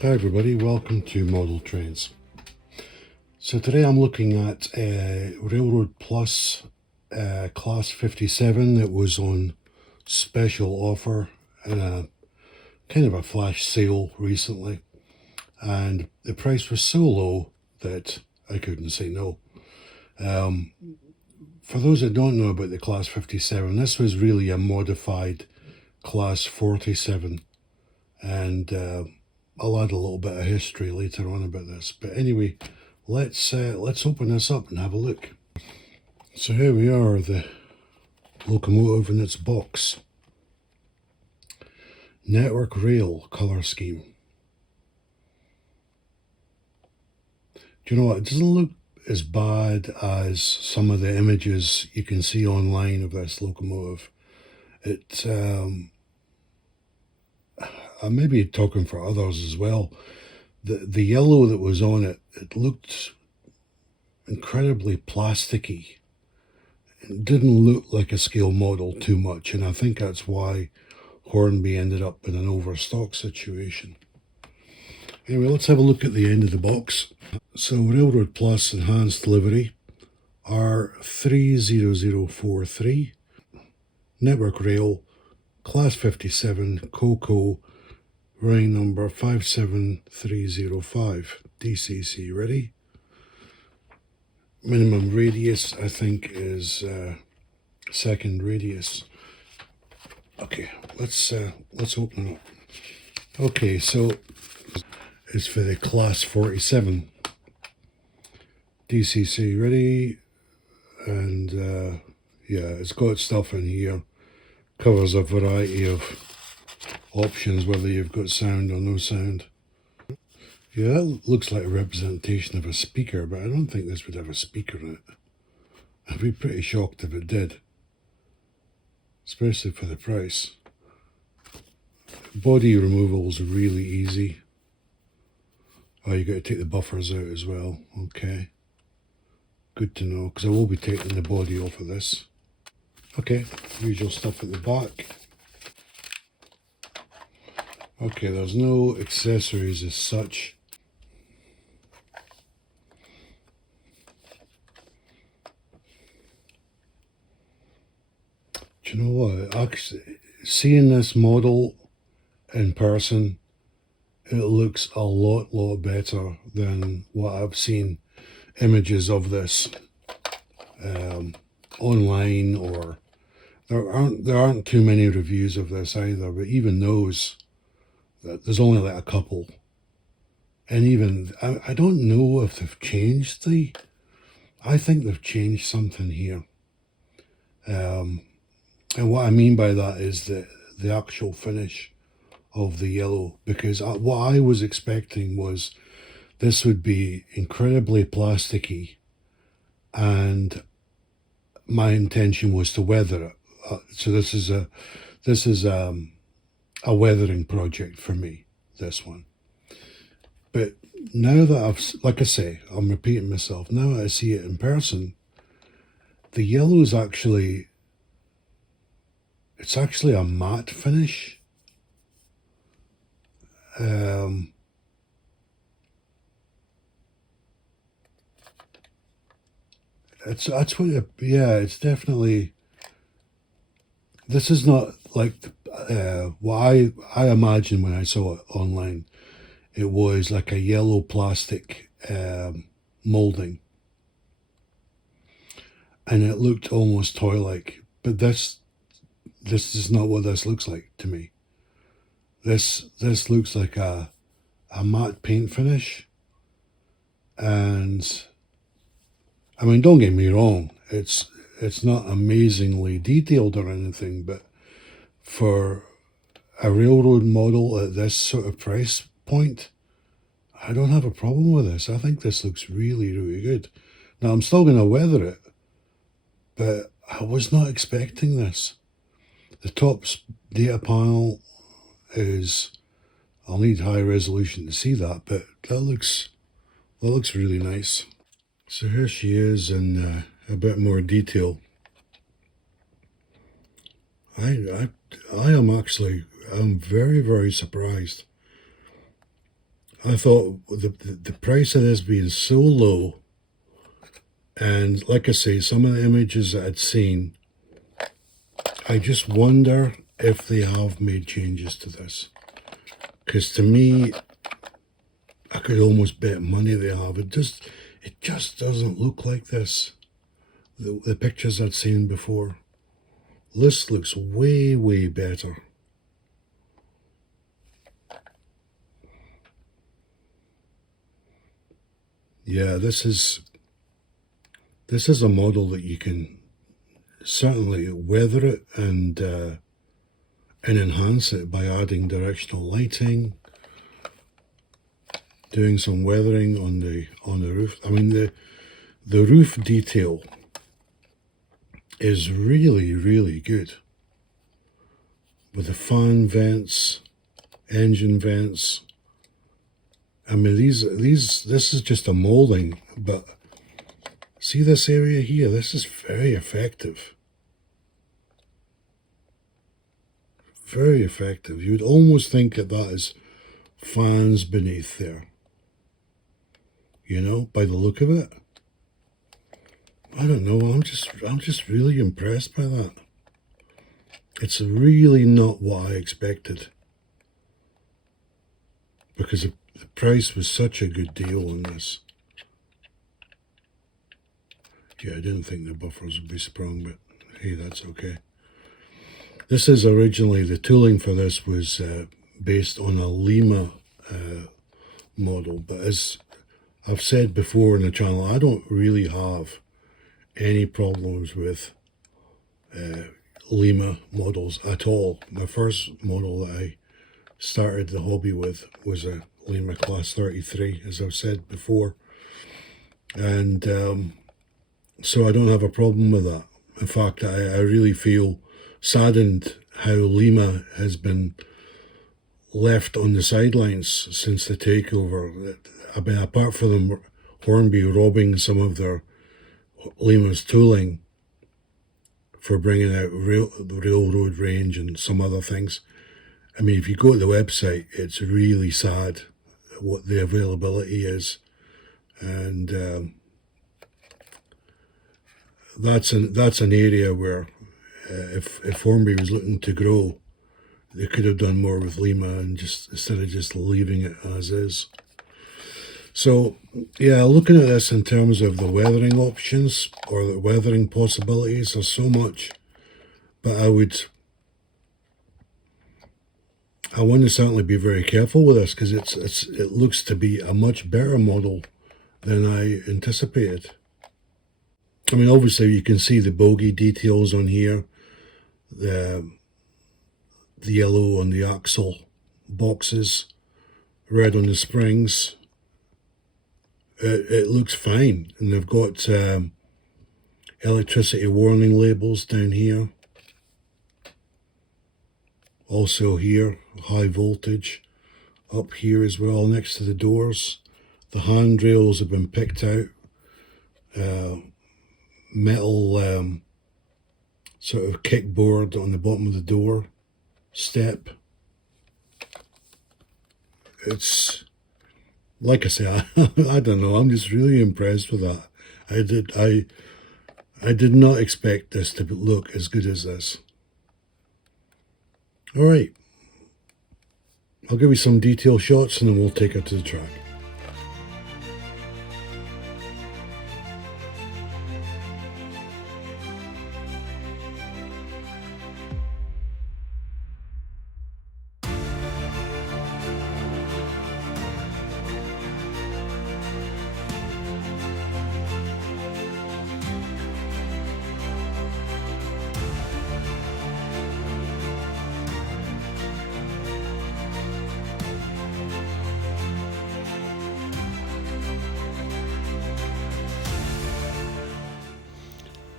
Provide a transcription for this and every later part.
Hi everybody, welcome to Model Trains. So today I'm looking at Railroad Plus Class 57 that was on special offer in a kind of a flash sale recently, and the price was so low that I couldn't say no. For those that don't know about the Class 57, this was really a modified Class 47, and I'll add a little bit of history later on about this. But anyway, let's open this up and have a look. So here we are, the locomotive in its box. Network rail colour scheme. Do you know what? It doesn't look as bad as some of the images you can see online of this locomotive. It I may be talking for others as well. The yellow that was on it, it looked incredibly plasticky. It didn't look like a scale model too much, and I think that's why Hornby ended up in an overstock situation. Anyway, let's have a look at the end of the box. So Railroad Plus Enhanced Livery R30043, Network Rail, Class 57, COCO, running number 57305, DCC. Ready? Minimum radius, I think, is second radius. Okay, let's open it up. Okay, so it's for the Class 47 DCC. Ready? And yeah, it's got stuff in here. Covers a variety of options, whether you've got sound or no sound. Yeah, that looks like a representation of a speaker, but I don't think this would have a speaker in it. I'd be pretty shocked if it did, especially for the price. Body removal is really easy. Oh, you got to take the buffers out as well. Okay, good to know, because I will be taking the body off of this. Okay, usual stuff at the back. Okay, there's no accessories as such. Do you know what? Actually, seeing this model in person, it looks a lot better than what I've seen images of this online, or there aren't too many reviews of this either. But even those, there's only like a couple, and even I don't know if they've changed the. I think they've changed something here. And what I mean by that is the actual finish of the yellow, because what I was expecting was this would be incredibly plasticky, and my intention was to weather it. So this is a weathering project for me, this one. But now that like I say, I'm repeating myself, now that I see it in person, the yellow is actually, it's actually a matte finish. That's what it's definitely, this is not like what I imagined when I saw it online. It was like a yellow plastic molding, and it looked almost toy-like. But this is not what this looks like to me. This looks like a matte paint finish, and I mean, don't get me wrong, it's not amazingly detailed or anything, but for a railroad model at this sort of price point, I don't have a problem with this. I think this looks really good. Now, I'm still going to weather it, but I was not expecting this. The top data panel is, I'll need high resolution to see that, but that looks really nice. So here she is in a bit more detail. I am actually, I'm very surprised. I thought the price of this being so low, and like I say, some of the images that I'd seen, I just wonder if they have made changes to this. Because to me, I could almost bet money they have. It just doesn't look like this. The pictures I'd seen before. This looks way, way better. Yeah, this is a model that you can certainly weather it and enhance it by adding directional lighting, doing some weathering on the roof. I mean, the roof detail is really, really good, with the fan vents, engine vents. I mean, this is just a molding, but see this area here? This is very effective. Very effective. You would almost think that is fans beneath there. You know, by the look of it. I don't know. I'm just really impressed by that. It's really not what I expected, because the price was such a good deal on this. Yeah, I didn't think the buffers would be sprung, but hey, that's okay. This is originally, the tooling for this was based on a Lima model, but as I've said before in the channel, I don't really have any problems with Lima models at all. My first model that I started the hobby with was a Lima Class 33, as I've said before, and so I don't have a problem with that. In fact, I really feel saddened how Lima has been left on the sidelines since the takeover. I mean, apart from them, Hornby robbing some of their Lima's tooling for bringing out the railroad range and some other things. I mean, if you go to the website, it's really sad what the availability is, and that's an area where if Hornby was looking to grow, they could have done more with Lima, and just instead of just leaving it as is. So yeah, looking at this in terms of the weathering options or the weathering possibilities, there's so much, but I want to certainly be very careful with this, because it looks to be a much better model than I anticipated. I mean, obviously you can see the bogie details on here, the yellow on the axle boxes, red on the springs. It looks fine, and they've got electricity warning labels down here. Also here, high voltage up here as well next to the doors. The handrails have been picked out. Metal sort of kickboard on the bottom of the door step. It's, like I say, I don't know, I'm just really impressed with that. I did not expect this to look as good as this. Alright, I'll give you some detail shots and then we'll take it to the track.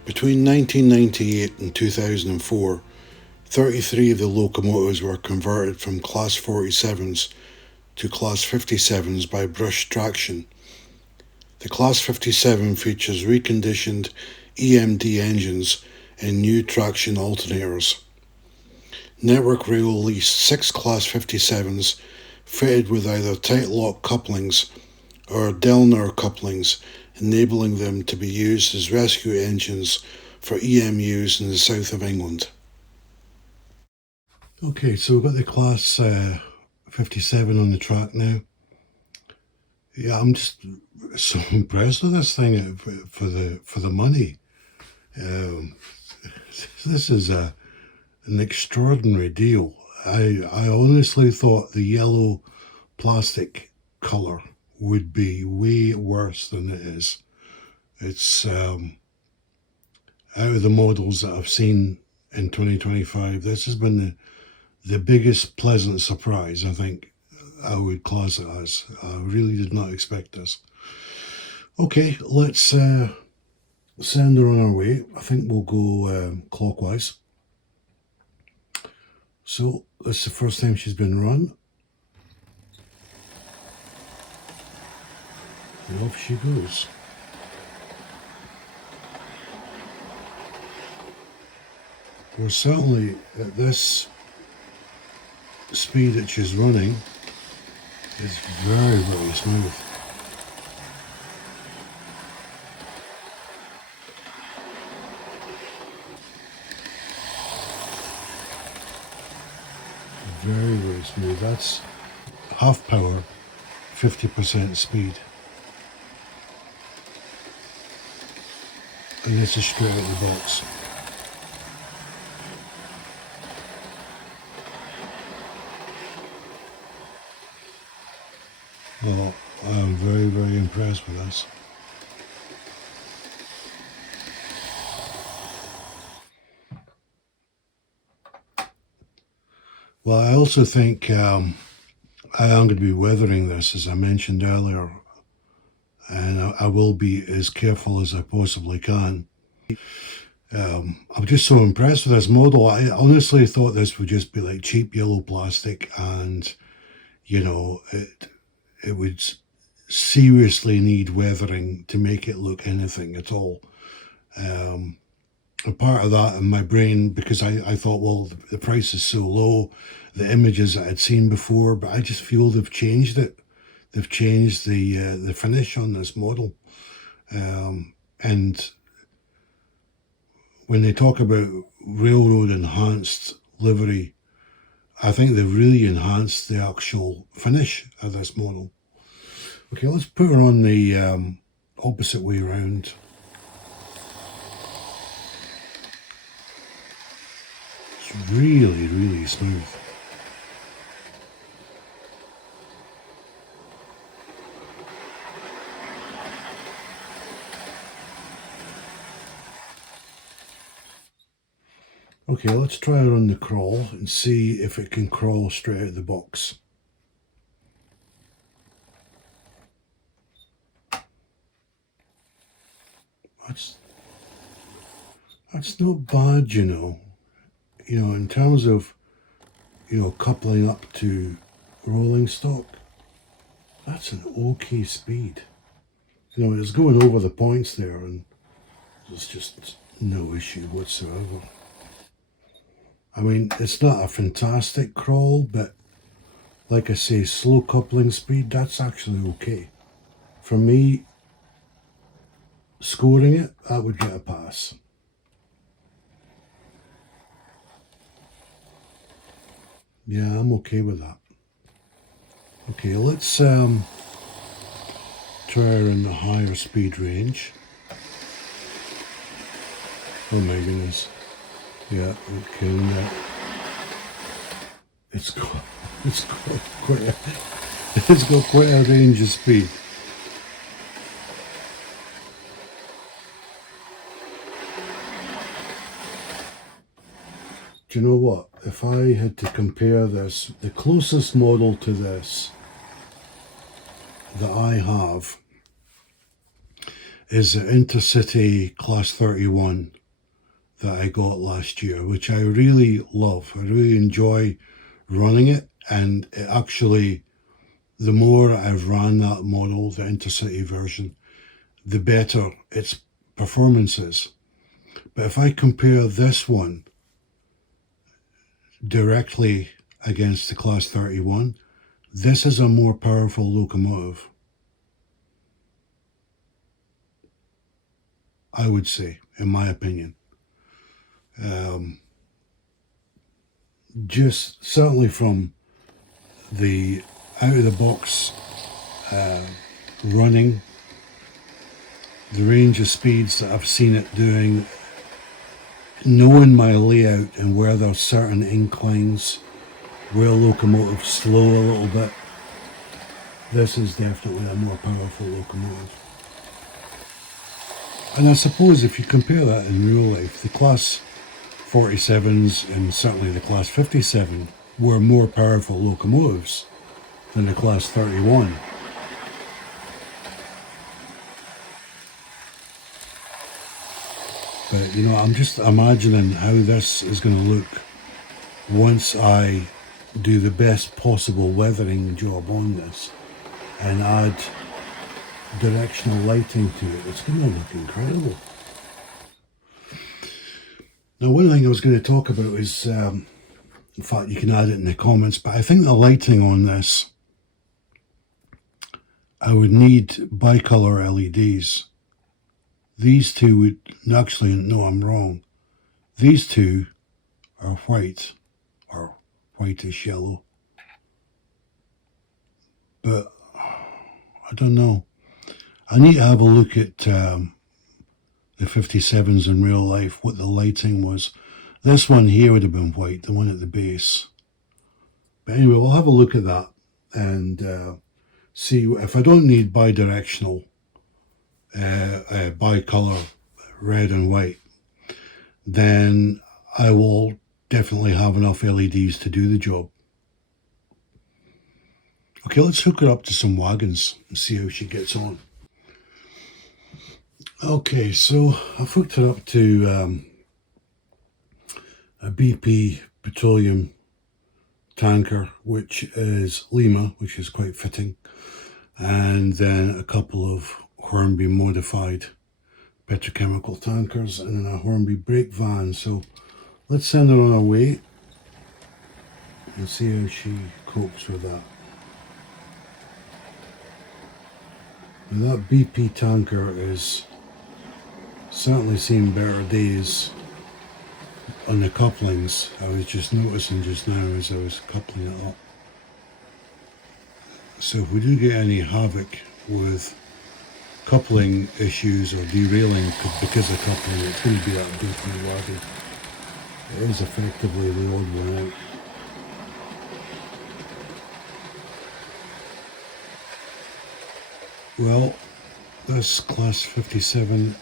Between 1998 and 2004, 33 of the locomotives were converted from Class 47s to Class 57s by brush traction. The Class 57 features reconditioned EMD engines and new traction alternators. Network Rail leased 6 Class 57s fitted with either tight lock couplings or Delner couplings, enabling them to be used as rescue engines for EMUs in the south of England. Okay, so we've got the Class 57 on the track now. Yeah, I'm just so impressed with this thing for the money. This is an extraordinary deal. I honestly thought the yellow plastic colour would be way worse than it is. It's out of the models that I've seen in 2025, this has been the biggest pleasant surprise, I think I would class it as. I really did not expect this. Okay, let's send her on our way. I think we'll go clockwise. So this is the first time she's been run. And off she goes. We're certainly at this speed that she's running is very, very smooth. Very, very smooth. That's half power, 50% speed. And this is straight out of the box. Well, I'm very, very impressed with this. Well, I also think I am going to be weathering this, as I mentioned earlier, and I will be as careful as I possibly can. I'm just so impressed with this model. I honestly thought this would just be like cheap yellow plastic, and you know, it would seriously need weathering to make it look anything at all. A part of that in my brain, because I thought, well, the price is so low, the images that I'd seen before, but I just feel they've changed it. They've changed the finish on this model. And when they talk about railroad enhanced livery, I think they've really enhanced the actual finish of this model. Okay, let's put her on the opposite way around. It's really, really smooth. Okay, let's try it on the crawl and see if it can crawl straight out of the box. That's not bad, you know. You know, in terms of, you know, coupling up to rolling stock, that's an okay speed. You know, it's going over the points there, and there's just no issue whatsoever. I mean, it's not a fantastic crawl, but like I say, slow coupling speed, that's actually okay. For me, scoring it, that would get a pass. Yeah, I'm okay with that. Okay, let's try her in the higher speed range. Oh my goodness. Yeah, it can. It's got quite a range of speed. Do you know what? If I had to compare this, the closest model to this that I have is the Intercity Class 31 that I got last year, which I really love. I really enjoy running it, and it actually, the more I've ran that model, the Intercity version, the better its performance is. But if I compare this one directly against the Class 31, This is a more powerful locomotive, I would say, in my opinion. Um, just certainly from the out of the box running, the range of speeds that I've seen it doing, knowing my layout and where there's certain inclines, where locomotives slow a little bit, this is definitely a more powerful locomotive. And I suppose if you compare that in real life, the Class 47s and certainly the Class 57 were more powerful locomotives than the Class 31. But I'm just imagining how this is going to look once I do the best possible weathering job on this and add directional lighting to it. It's going to look incredible. Now, one thing I was going to talk about is, in fact, you can add it in the comments, but I think the lighting on this, I would need bicolor LEDs. These two would, actually, no, I'm wrong. These two are white, or whitish yellow. But I don't know. I need to have a look at the 57s in real life, what the lighting was. This one here would have been white, the one at the base. But anyway, we'll have a look at that and see if I don't need bidirectional, bicolor, red and white, then I will definitely have enough LEDs to do the job. Okay, let's hook her up to some wagons and see how she gets on. Okay, so I've hooked her up to a BP petroleum tanker, which is Lima, which is quite fitting, and then a couple of Hornby modified petrochemical tankers and then a Hornby brake van. So let's send her on her way and see how she copes with that. Now that BP tanker is certainly seen better days on the couplings. I was just noticing just now as I was coupling it up. So if we do get any havoc with coupling issues or derailing because of coupling, it's going to be that BP wagon. It is effectively the old one out. Well, this Class 57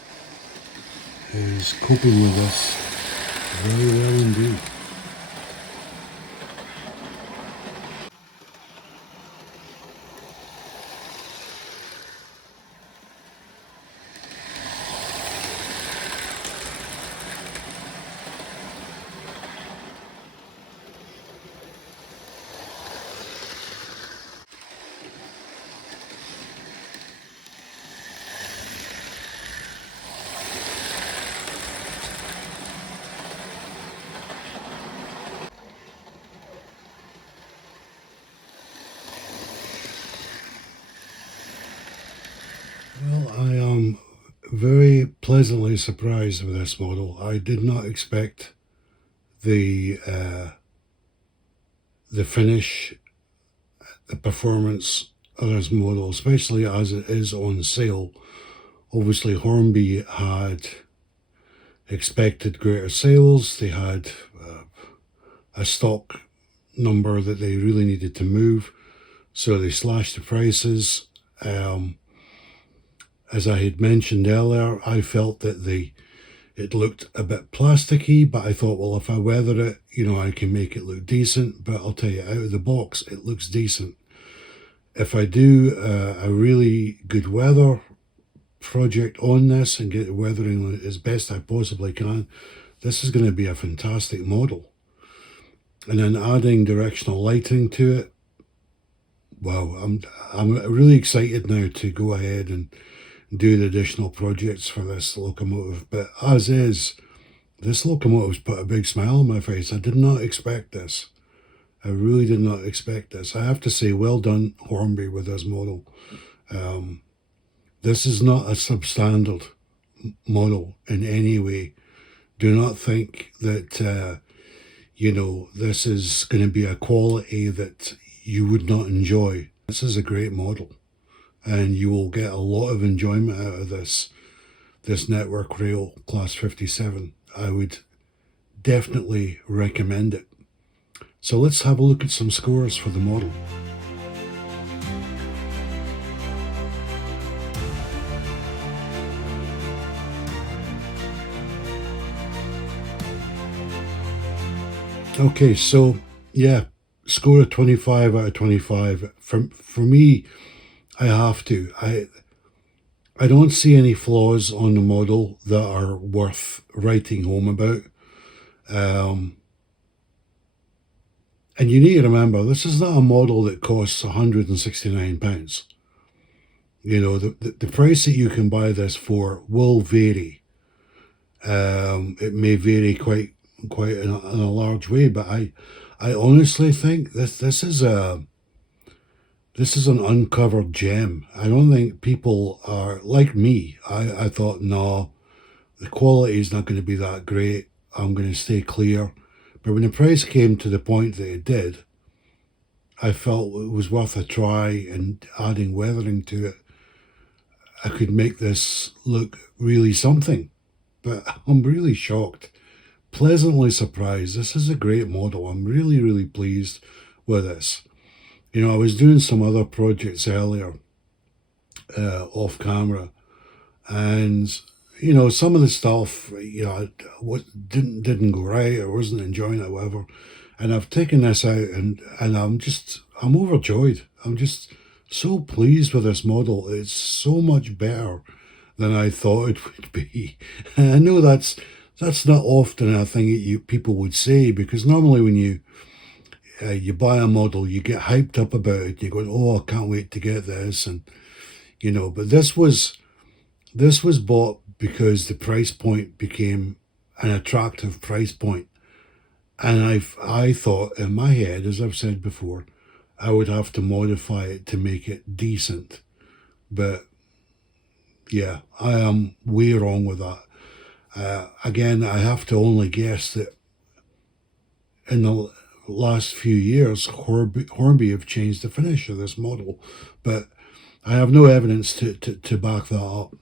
is coping with this very well indeed. Well, I am very pleasantly surprised with this model. I did not expect the finish, the performance of this model, especially as it is on sale. Obviously, Hornby had expected greater sales. They had a stock number that they really needed to move, so they slashed the prices. As I had mentioned earlier, I felt that it looked a bit plasticky, but I thought, well, if I weather it, I can make it look decent. But I'll tell you, out of the box, it looks decent. If I do a really good weather project on this and get the weathering as best I possibly can, this is going to be a fantastic model. And then adding directional lighting to it, wow, I'm really excited now to go ahead and do the additional projects for this locomotive. But as is, this locomotive's put a big smile on my face. I did not expect this. I really did not expect this. I have to say, well done, Hornby, with this model. This is not a substandard model in any way. Do not think that, this is going to be a quality that you would not enjoy. This is a great model, and you will get a lot of enjoyment out of this Network Rail Class 57. I would definitely recommend it. So let's have a look at some scores for the model. Okay, so yeah, score of 25 out of 25. For me, I have to. I don't see any flaws on the model that are worth writing home about. And you need to remember, this is not a model that costs £169. The price that you can buy this for will vary. It may vary quite in a large way, but I honestly think this is an uncovered gem. I don't think people are like me. I thought, no, the quality is not going to be that great. I'm going to stay clear. But when the price came to the point that it did, I felt it was worth a try, and adding weathering to it, I could make this look really something. But I'm really shocked, pleasantly surprised. This is a great model. I'm really, really pleased with this. I was doing some other projects earlier off camera, and some of the stuff didn't go right. I wasn't enjoying it, whatever. And I've taken this out, and I'm overjoyed. I'm just so pleased with this model. It's so much better than I thought it would be. And I know that's not often a thing that people would say, because normally when you buy a model, you get hyped up about it. You're going, oh, I can't wait to get this, and But this was bought because the price point became an attractive price point. And I thought in my head, as I've said before, I would have to modify it to make it decent. But yeah, I am way wrong with that. Again, I have to only guess that in the last few years, Hornby have changed the finish of this model. But I have no evidence to back that up.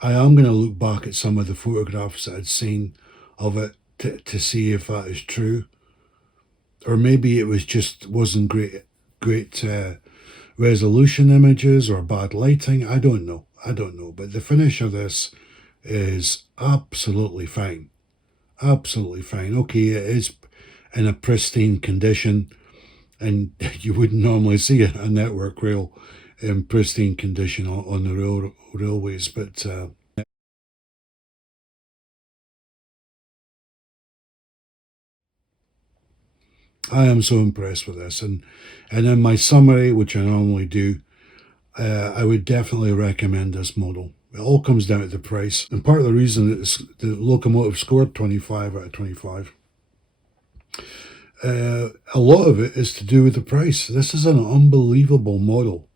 I am going to look back at some of the photographs that I'd seen of it to see if that is true, or maybe it wasn't great resolution images or bad lighting. I don't know, but the finish of this is absolutely fine. Okay, it is in a pristine condition, and you wouldn't normally see a network rail in pristine condition on the railways, but I am so impressed with this. And in my summary, which I normally do, I would definitely recommend this model. It all comes down to the price, and part of the reason that the locomotive scored 25 out of 25, a lot of it is to do with the price. This is an unbelievable model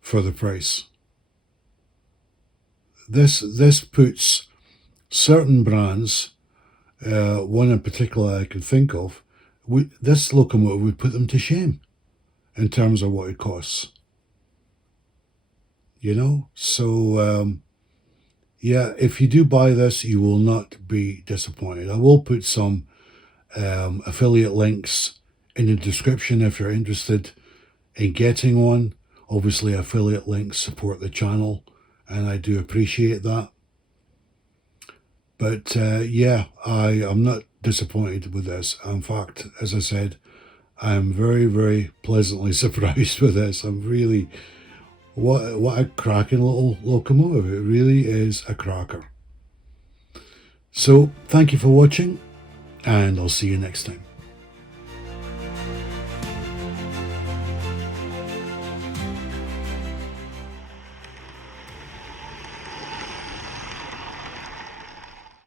for the price. This puts certain brands, one in particular I can think of, this locomotive would put them to shame in terms of what it costs. So yeah, if you do buy this, you will not be disappointed. I will put some affiliate links in the description if you're interested in getting one. Obviously, affiliate links support the channel, and I do appreciate that. But yeah, I am not disappointed with this. In fact, as I said, I am very, very pleasantly surprised with this. I'm really, what a cracking little locomotive. It really is a cracker. So thank you for watching, and I'll see you next time.